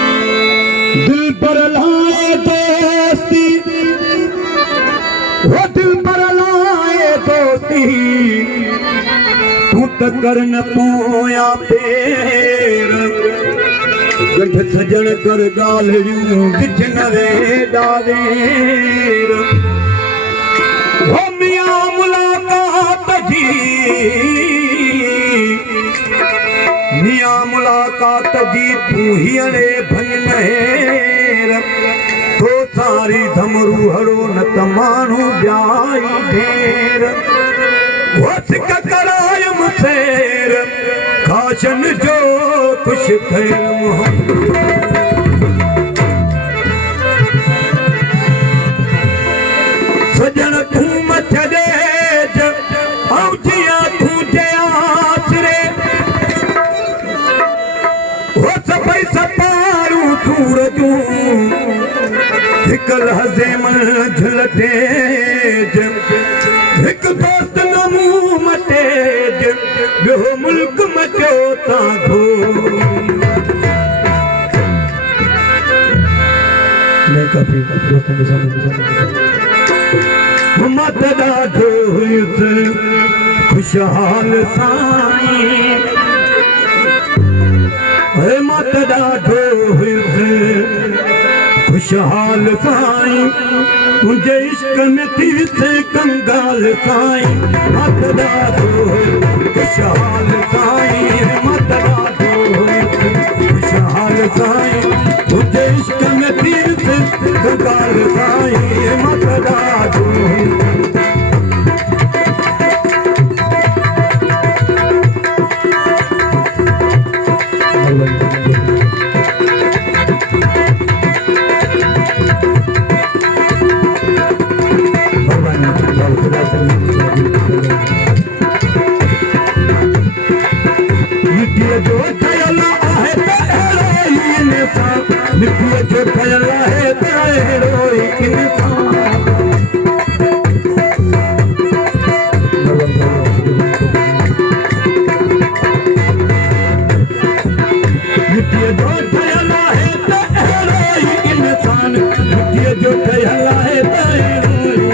दिल पर लाए दोस्ती, वो दिल पर लाए दोस्ती, तू त कर न पोया पेर गठ सजण कर गालियूं विच नवे डावेर हो मियां मुलाकात जी मियां मुलाकात जी तू हीअणे भननेर तो सारी धमरू हड़ो न त माण्हू ॿियाई ढेर वो सिक कराय मुसेर खाशन जो खुश थियल सजण तूं मथ ॾेज ऐं जियां तूं चयास रे वो सभई सपारूं सूर जूं हिकु लहज़े मंझि तेज हिकु दोस्त न मूं मटेज ॿियो मुल्क मटियो तां धो काफ़ी दोस्तनि जे सामने मत ॾाढो हुयुसि खुशहाल साईं मत ॾाढो हुयुसि खुशहाल साईं तुंहिंजे इश्क में थी थे कंगाल साईं मत ॾाढो खुशहाल साईं मत ॾाढो खुशहाल साईं तुंहिंजे इश्क में थी थे कंगाल साईं मत ॾाढो मिट्टीअ जो ठहियल आहे त अहिड़ो ई इंसान मिट्टीअ जो ठहियल आहे त अहिड़ो ई इंसान मिट्टीअ जो ठहियल आहे त अहिड़ो ई इंसान मिट्टीअ जो ठहियल आहे त अहिड़ो ई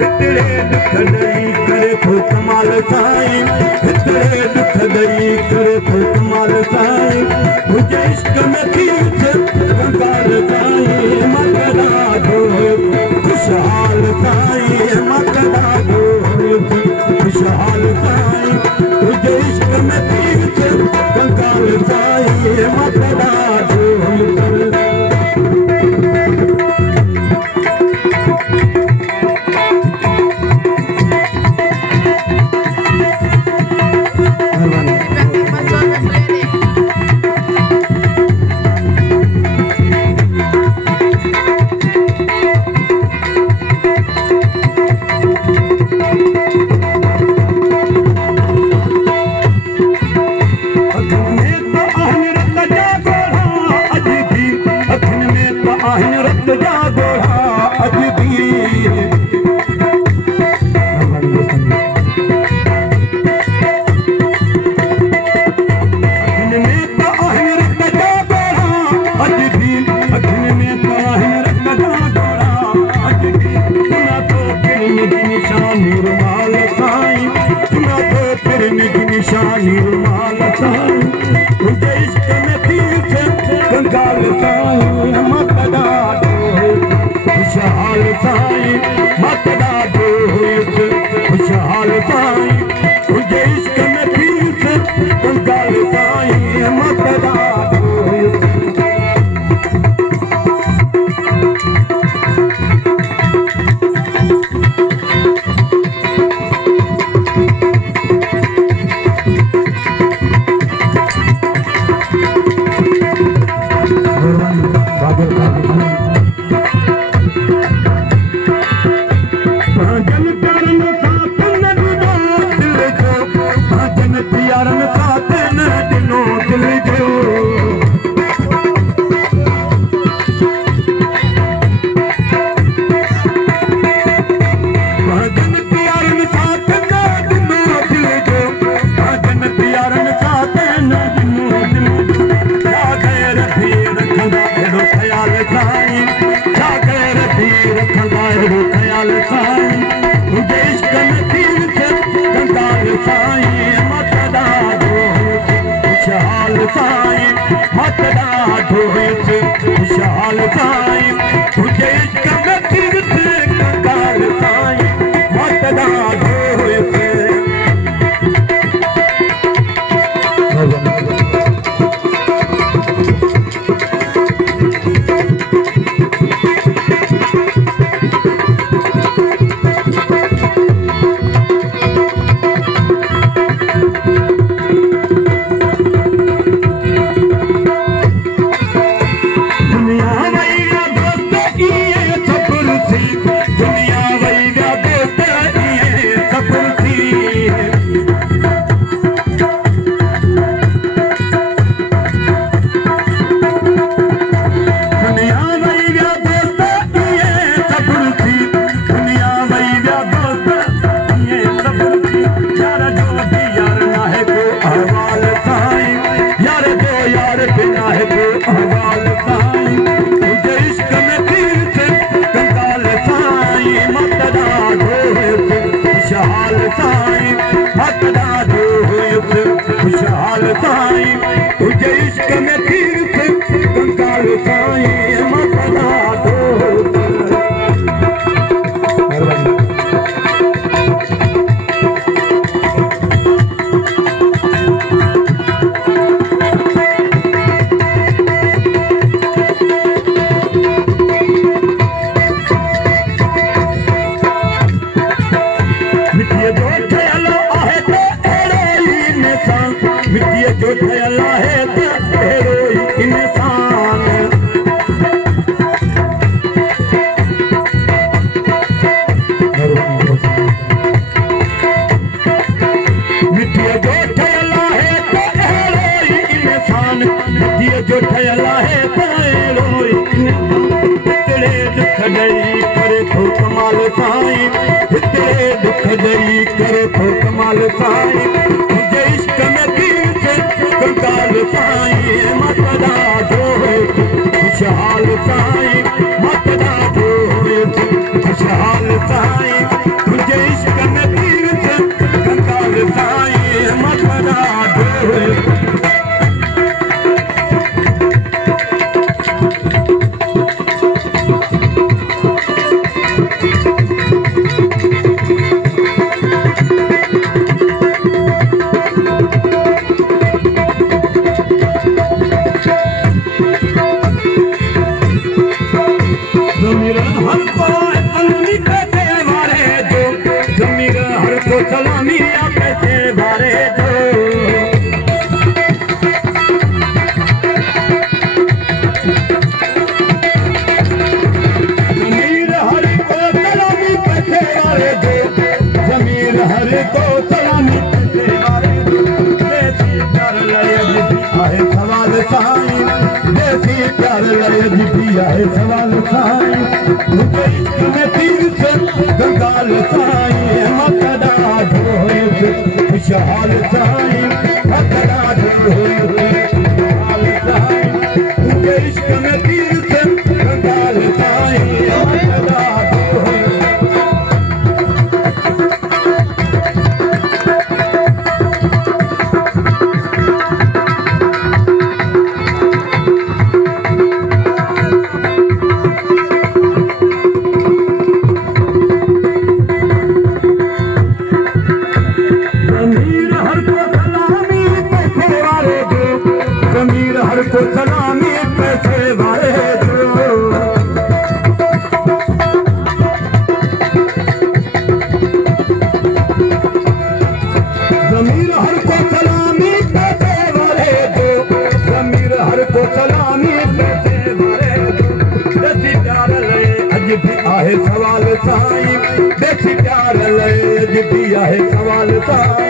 हिकिड़े दुख ॾेई करे थो कमाल साईं हिकिड़े दुख ॾेई करे थो कमाल साईं मुंहिंजे इश्क में थी कंगाल साईं मत ॾाढो खुशहाल साईं मत ॾाढो खुशहाल साईं मुंहिंजे इश्क में थी कंगाल साईं मत ॾाढो यारनि साथ न ॾिनो दिलि जो खुशहाल साईं तुझे इश्क में तीर्थ कंगाल साईं मतदा खुशहाल साईं तुझे इश्क में तीर्थ कंगाल साईं मतदा मिट्टीअ जो ठहियल आहे त अहिड़ो ई इंसान मिट्टीअ जो ठहियल आहे त अहिड़ो ई इंसान मिट्टीअ जो ठहियल आहे त अहिड़ो ई हिकिड़े दुख ॾेई करे थो कमाल साईं हिकिड़े दुख ॾेई करे थो कमाल साईं तुंहिंजे इश्क में कंगाल साईं मतदा खुशहाल साईं मतदा खुशहाल साईं तुंहिंजे इश्क में तीर्थ कंगाल साईं मतदा सलामी पैसे भरे दो जमीर हर को सलामी पैसे भरे दो जमीर हर को सलामी पैसे भरे दो देसी प्यार लय जी आहे सवाल साईं देसी प्यार लय जी आहे सवाल साईं तुझे इश्क में तीर्थ कंगाल साईं मतदा खुशहाल साईं मतदा खुशहाल साईं तुझे इश्क में तीर्थ कंगाल साईं मतदा को सलामी पैसे वाले दो जमीर हर को सलामी पैसे वाले दो जमीर हर को सलामी पैसे वाले दो देसी प्यार लय अज भी आहे सवाल साईं देसी प्यार लय अज भी आहे सवाल साईं